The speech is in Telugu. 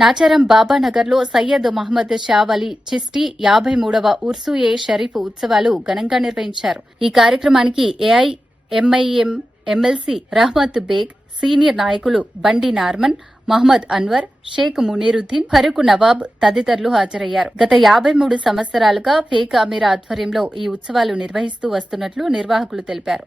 నాచారం బాబానగర్లో సయ్యద్ మహమ్మద్ షా వలీ చిస్టీ 53వ ఉర్సు ఏ షరీఫ్ ఉత్సవాలు ఘనంగా నిర్వహించారు. ఈ కార్యక్రమానికి AIMIM MLC Rahmat Baig, senior నాయకులు బండి నార్మన్, మహమ్మద్ అన్వర్, షేక్ మునీరుద్దీన్, ఫరూక్ నవాబ్ తదితరులు హాజరయ్యారు. గత 53 సంవత్సరాలుగా ఫేక్ అమీర్ ఆధ్వర్యంలో ఈ ఉత్సవాలు నిర్వహిస్తూ వస్తున్నట్లు నిర్వాహకులు తెలిపారు.